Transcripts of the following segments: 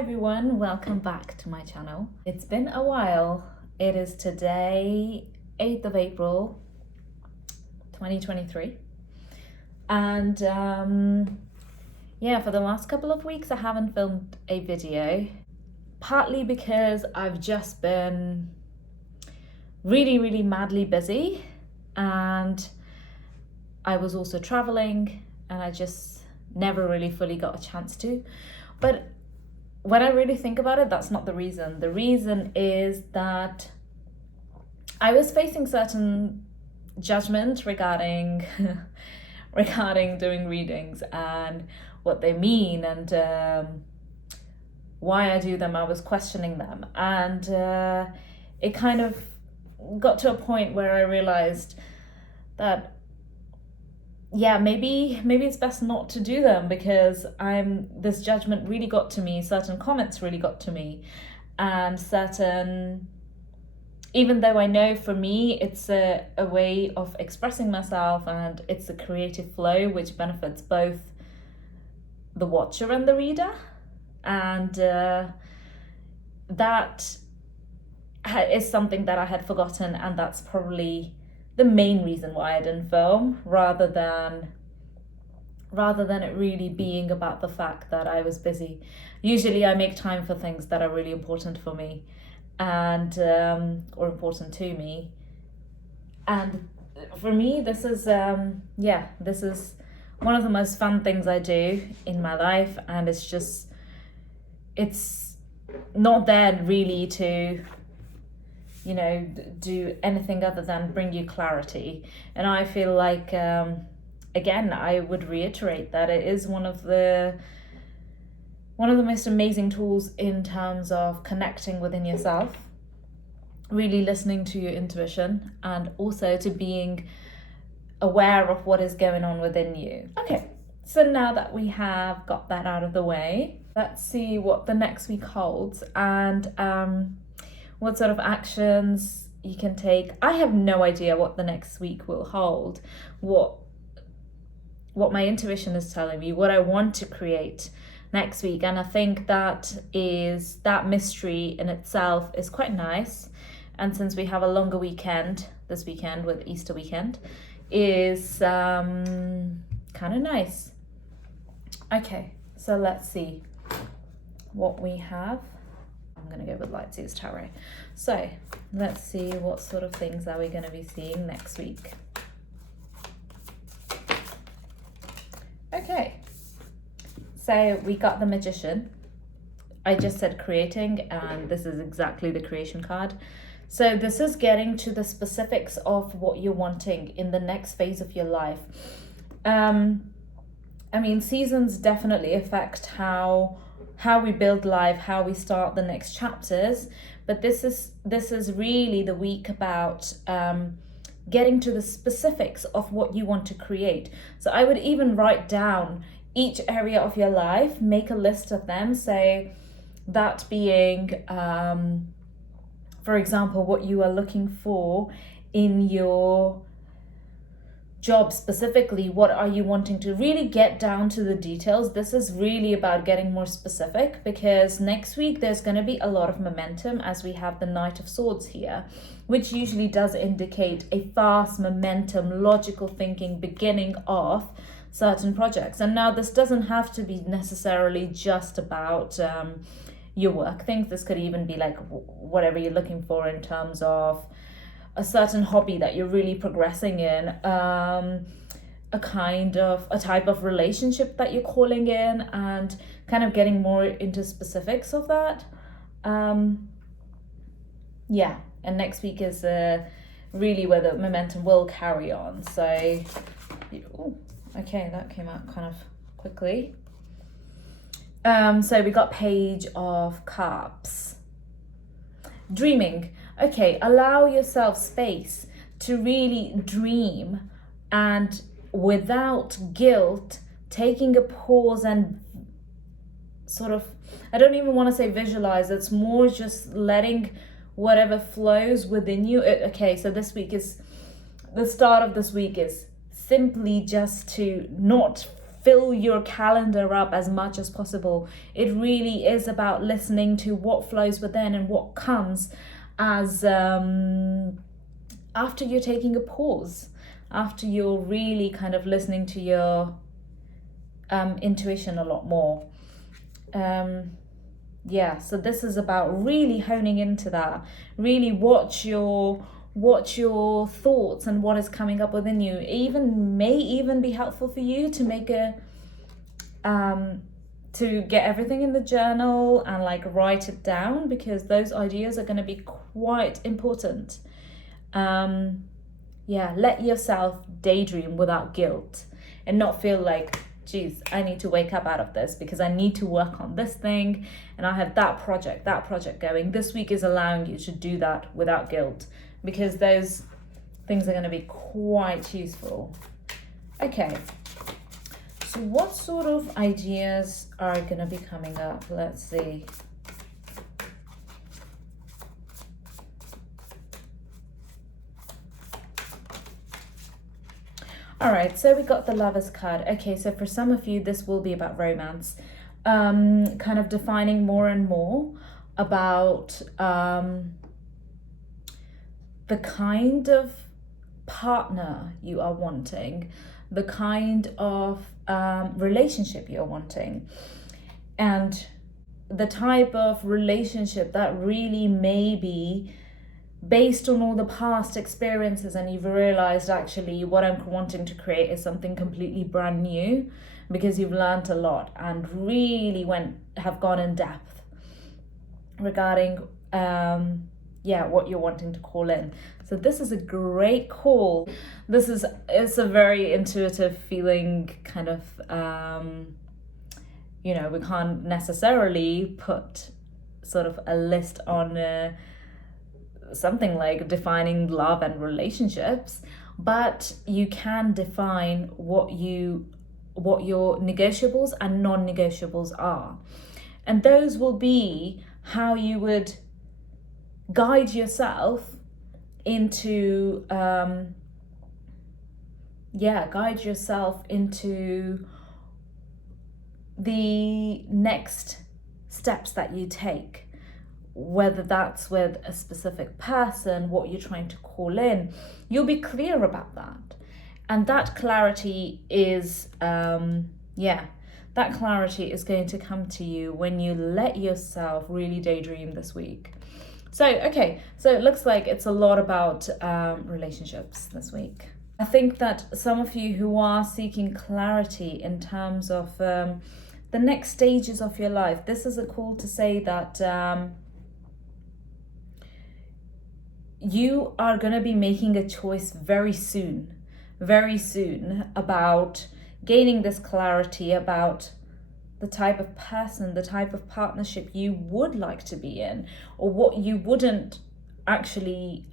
everyone, welcome back to my channel. It's been a while. It is today, 8th of April, 2023. And for the last couple of weeks I haven't filmed a video, partly because I've just been really madly busy, and I was also traveling and I just never really fully got a chance to. But when I really think about it, that's not the reason. The reason is that I was facing certain judgment regarding doing readings and what they mean and why I do them. I was questioning them, and it kind of got to a point where I realized that maybe it's best not to do them, because this judgment really got to me, certain comments really got to me, and even though I know for me it's a way of expressing myself and it's a creative flow which benefits both the watcher and the reader, and that is something that I had forgotten, and that's probably the main reason why I didn't film, rather than it really being about the fact that I was busy. Usually I make time for things that are really important for me and or important to me, and for me this is this is one of the most fun things I do in my life, and it's not there really to do anything other than bring you clarity. And I feel like again, I would reiterate that it is one of the most amazing tools in terms of connecting within yourself, really listening to your intuition, and also to being aware of what is going on within you. Okay, so now that we have got that out of the way, let's see what the next week holds and what sort of actions you can take. I have no idea what the next week will hold, what my intuition is telling me, what I want to create next week. And I think that mystery in itself is quite nice. And since we have a longer weekend this weekend with Easter weekend, is kind of nice. Okay, so let's see what we have. I'm going to go with Lightseers Tarot. So let's see what sort of things are we going to be seeing next week. Okay, so we got the Magician. I just said creating, and this is exactly the creation card. So this is getting to the specifics of what you're wanting in the next phase of your life. Seasons definitely affect how we build life, how we start the next chapters, but this is really the week about getting to the specifics of what you want to create. So I would even write down each area of your life, make a list of them, say that being for example, what you are looking for in your job specifically. What are you wanting to really get down to the details? This is really about getting more specific, because next week there's going to be a lot of momentum, as we have the Knight of Swords here, which usually does indicate a fast momentum, logical thinking, beginning of certain projects. And now this doesn't have to be necessarily just about your work things. This could even be like whatever you're looking for in terms of a certain hobby that you're really progressing in, a type of relationship that you're calling in, and kind of getting more into specifics of that. And next week is really where the momentum will carry on. So, okay, that came out kind of quickly. So we got Page of Cups. Dreaming. Okay, allow yourself space to really dream, and without guilt, taking a pause and sort of, I don't even want to say visualize, it's more just letting whatever flows within you. Okay, so the start of this week is simply just to not fill your calendar up as much as possible. It really is about listening to what flows within and what comes as after you're taking a pause, after you're really kind of listening to your intuition a lot more. So this is about really honing into that. Really watch your thoughts and what is coming up within you. May even be helpful for you to make to get everything in the journal and like write it down, because those ideas are going to be quite important. Let yourself daydream without guilt and not feel like, geez, I need to wake up out of this because I need to work on this thing and I have that project going. This week is allowing you to do that without guilt, because those things are going to be quite useful. Okay, so what sort of ideas are going to be coming up? Let's see. All right, so we got the Lovers card. Okay, so for some of you, this will be about romance. Kind of defining more and more about the kind of partner you are wanting, the kind of relationship you're wanting, and the type of relationship that really may be based on all the past experiences, and you've realized actually what I'm wanting to create is something completely brand new, because you've learned a lot and really have gone in depth regarding what you're wanting to call in. So this is a great call. It's a very intuitive feeling, kind of we can't necessarily put sort of a list on something like defining love and relationships, but you can define what your negotiables and non-negotiables are, and those will be how you would guide yourself into the next steps that you take, whether that's with a specific person, what you're trying to call in. You'll be clear about that, and that clarity is that clarity is going to come to you when you let yourself really daydream this week. So it looks like it's a lot about relationships this week. I think that some of you who are seeking clarity in terms of the next stages of your life, this is a call to say that you are going to be making a choice very soon about gaining this clarity about the type of person, the type of partnership you would like to be in, or what you wouldn't actually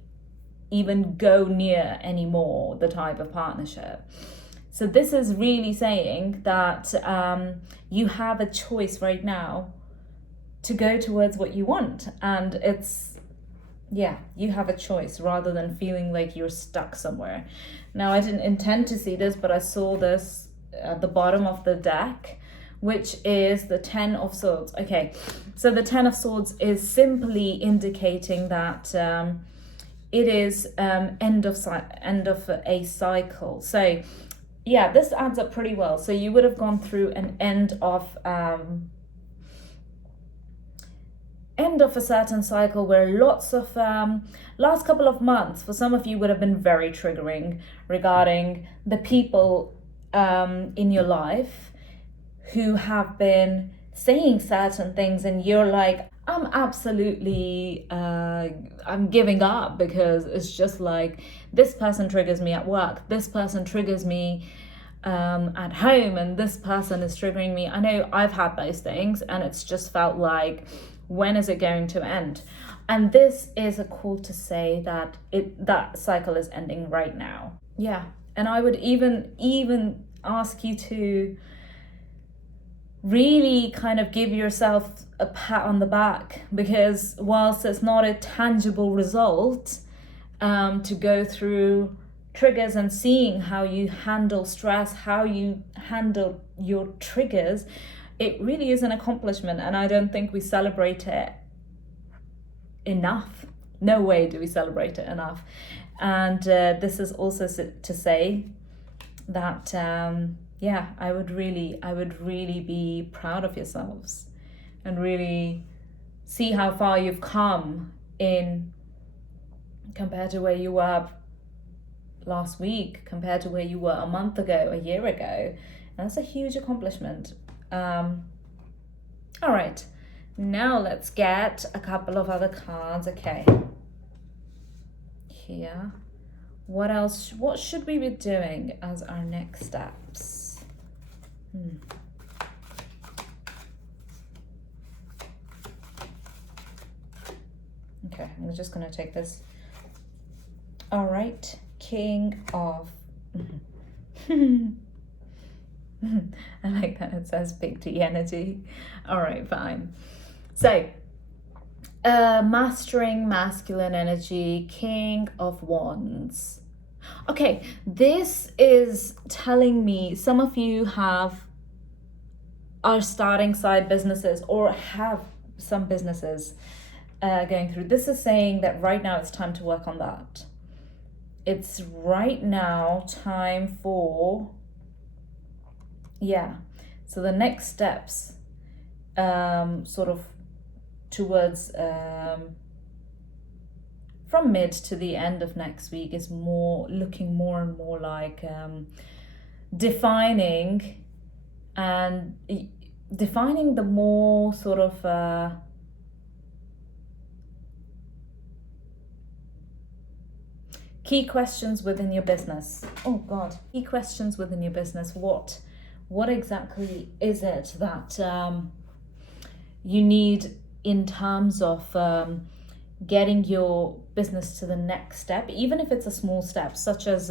even go near anymore, the type of partnership. So this is really saying that you have a choice right now to go towards what you want, and you have a choice rather than feeling like you're stuck somewhere. Now, I didn't intend to see this, but I saw this at the bottom of the deck, which is the 10 of Swords. Okay, so the 10 of Swords is simply indicating that it is end of a cycle. So yeah, this adds up pretty well. So you would have gone through an end of a certain cycle where lots of last couple of months for some of you would have been very triggering regarding the people in your life who have been saying certain things, and you're like, I'm absolutely I'm giving up, because it's just like, this person triggers me at work, this person triggers me at home, and this person is triggering me. I know I've had those things, and it's just felt like, when is it going to end? And this is a call to say that that cycle is ending right now. Yeah, and I would even ask you to really kind of give yourself a pat on the back, because whilst it's not a tangible result to go through triggers and seeing how you handle stress, how you handle your triggers, it really is an accomplishment. And I don't think we celebrate it enough. No way do we celebrate it enough. And this is also to say that I would really be proud of yourselves and really see how far you've come in compared to where you were last week, compared to where you were a month ago, a year ago. And that's a huge accomplishment. All right, now let's get a couple of other cards. Okay, here, what else, what should we be doing as our next steps? Okay, I'm just going to take this. All right, King of... I like that it says big T energy. All right, fine. So, mastering masculine energy, King of Wands. Okay, this is telling me some of you are starting side businesses or have some businesses going through. This is saying that right now it's time to work on that. It's right now time for, so the next steps sort of towards from mid to the end of next week is looking more and more like defining the more sort of key questions within your business. Oh God, key questions within your business. What exactly is it that you need in terms of getting your business to the next step, even if it's a small step, such as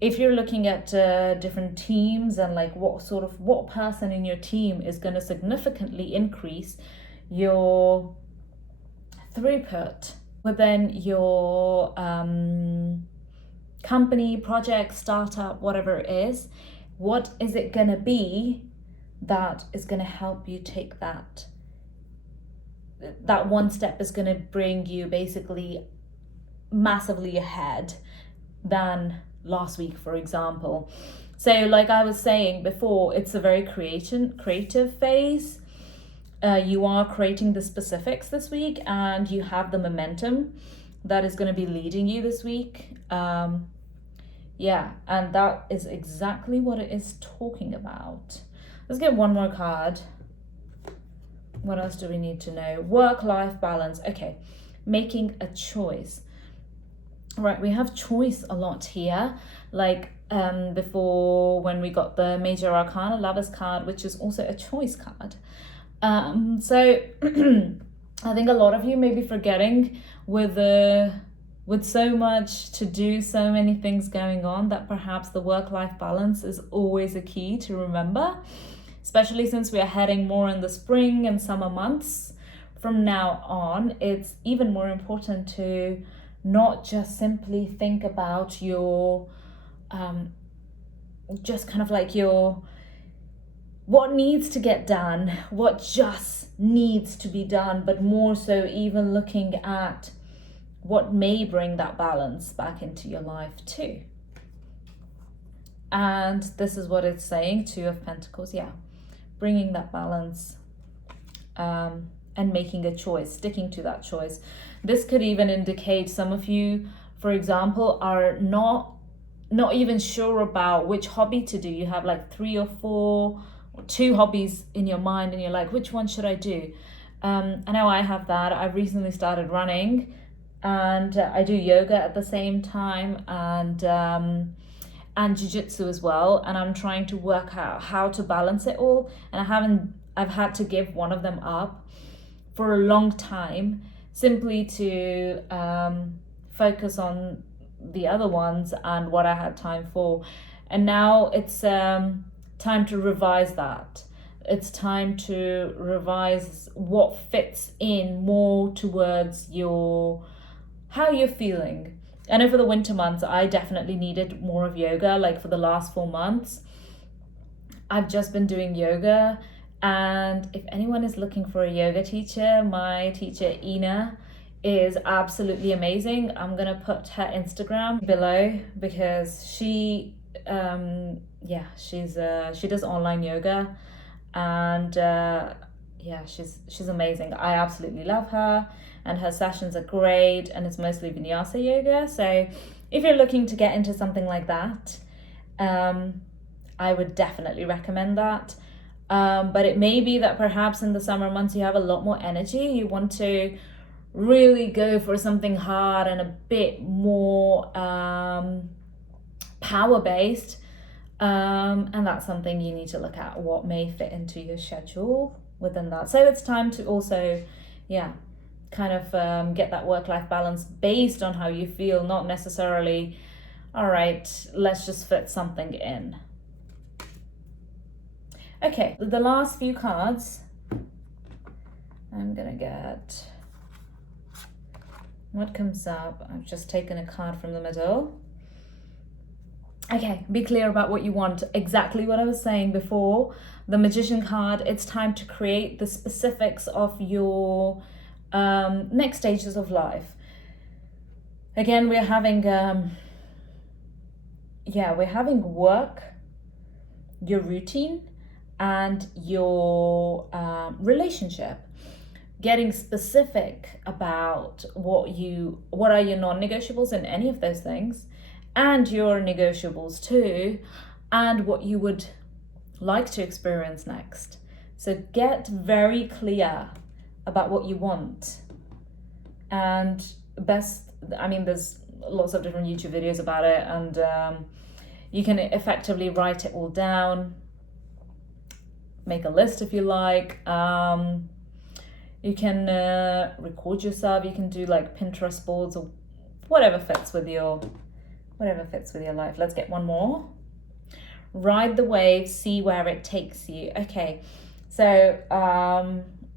if you're looking at different teams and like what person in your team is going to significantly increase your throughput within your company, project, startup, whatever it is. What is it going to be that is going to help you take that one step is going to bring you basically massively ahead than last week, for example. So like I was saying before, it's a very creative phase. You are creating the specifics this week and you have the momentum that is going to be leading you this week. And that is exactly what it is talking about. Let's get one more card. What else do we need to know? Work-life balance. Okay, making a choice. Right, we have choice a lot here. Like before, when we got the Major Arcana Lovers card, which is also a choice card. So I think a lot of you may be forgetting with so much to do, so many things going on, that perhaps the work-life balance is always a key to remember, especially since we are heading more in the spring and summer months. From now on, it's even more important to not just simply think about your, just kind of like your, what needs to get done, what just needs to be done, but more so even looking at what may bring that balance back into your life too. And this is what it's saying, Two of Pentacles, bringing that balance and making a choice, sticking to that choice. This could even indicate some of you, for example, are not even sure about which hobby to do. You have like 3 or 4 or 2 hobbies in your mind and you're like, which one should I do? I know I have that. I've recently started running and I do yoga at the same time and jiu-jitsu as well. And I'm trying to work out how to balance it all. And I've had to give one of them up for a long time simply to focus on the other ones and what I had time for. And now it's time to revise that. It's time to revise what fits in more towards how you're feeling. I know for the winter months, I definitely needed more of yoga. Like for the last 4 months, I've just been doing yoga. And if anyone is looking for a yoga teacher, my teacher Ina is absolutely amazing. I'm gonna put her Instagram below because she she does online yoga, and she's amazing. I absolutely love her, and her sessions are great, and it's mostly vinyasa yoga. So if you're looking to get into something like that, I would definitely recommend that. But it may be that perhaps in the summer months you have a lot more energy, you want to really go for something hard and a bit more power based, and that's something you need to look at, what may fit into your schedule within that. So it's time to also kind of get that work-life balance based on how you feel, not necessarily, all right, let's just fit something in. Okay, the last few cards, I'm gonna get what comes up. I've just taken a card from the middle. Okay, be clear about what you want. Exactly what I was saying before. The Magician card, it's time to create the specifics of your next stages of life. Again, we're having work, your routine, and your relationship. Getting specific about what are your non-negotiables in any of those things, and your negotiables too, and what you would like to experience next. So get very clear about what you want. And there's lots of different YouTube videos about it, and you can effectively write it all down, make a list if you like. You can record yourself. You can do like Pinterest boards or whatever fits with your life. Let's get one more. Ride the wave, see where it takes you. Okay, so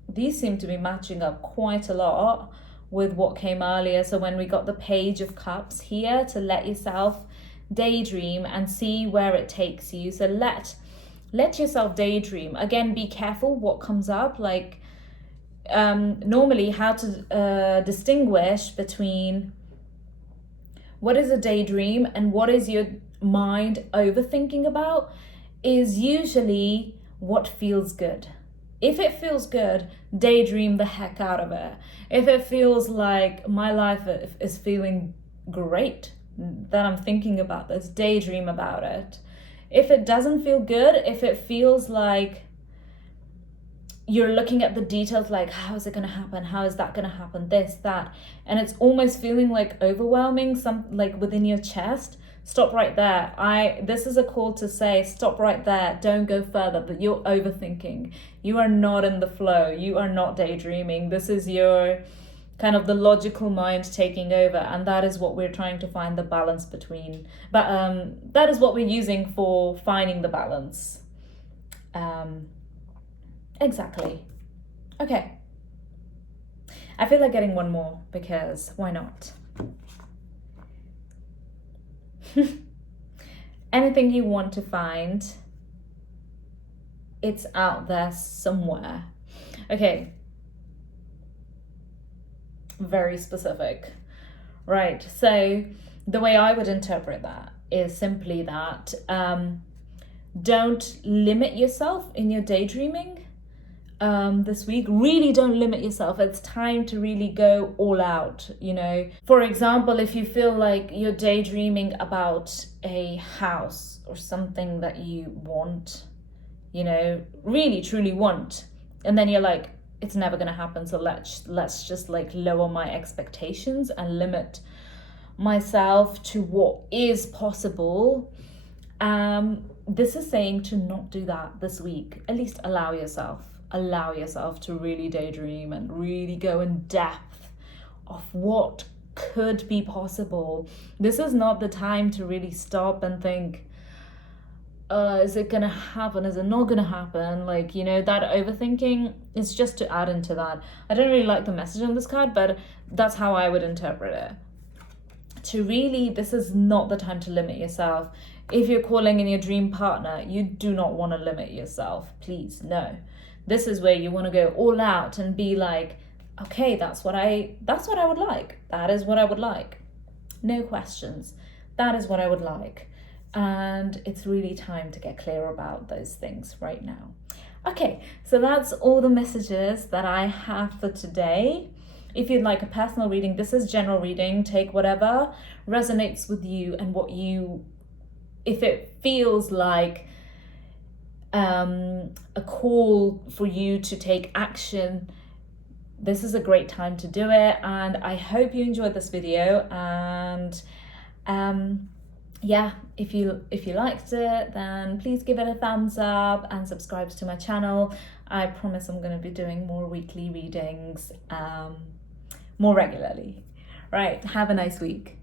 these seem to be matching up quite a lot with what came earlier. So when we got the Page of Cups here, to let yourself daydream and see where it takes you. So let yourself daydream. Again, be careful what comes up. Like normally how to distinguish between what is a daydream and what is your mind overthinking about is usually what feels good. If it feels good, daydream the heck out of it. If it feels like my life is feeling great, that I'm thinking about this, daydream about it. If it doesn't feel good, if it feels like you're looking at the details, like how is it going to happen, how is that going to happen, this, that, and it's almost feeling like overwhelming, some like within your chest, stop right there. This is a call to say stop right there, don't go further. That you're overthinking, you are not in the flow, you are not daydreaming. This is your kind of the logical mind taking over, and that is what we're trying to find the balance between. But that is what we're using for finding the balance. Exactly. Okay. I feel like getting one more because why not? Anything you want to find, it's out there somewhere. Okay. Very specific. Right. So the way I would interpret that is simply that don't limit yourself in your daydreaming. This week, really don't limit yourself. It's time to really go all out, you know. For example, if you feel like you're daydreaming about a house or something that you want, you know, really truly want, and then you're like, it's never going to happen, so let's just like lower my expectations and limit myself to what is possible. This is saying to not do that this week. At least allow yourself to really daydream and really go in depth of what could be possible. This is not the time to really stop and think, is it gonna happen, is it not gonna happen? Like, you know, that overthinking is just to add into that. I don't really like the message on this card, but that's how I would interpret it. to really, this is not the time to limit yourself. If you're calling in your dream partner, you do not want to limit yourself. Please, no. This is where you want to go all out and be like, okay, that's what I would like. That is what I would like. No questions. That is what I would like. And it's really time to get clear about those things right now. Okay, so that's all the messages that I have for today. If you'd like a personal reading, this is general reading. Take whatever resonates with you and what you, if it feels like a call for you to take action, this is a great time to do it. And I hope you enjoyed this video. And yeah, if you liked it, then please give it a thumbs up and subscribe to my channel. I promise I'm going to be doing more weekly readings more regularly. Right, have a nice week.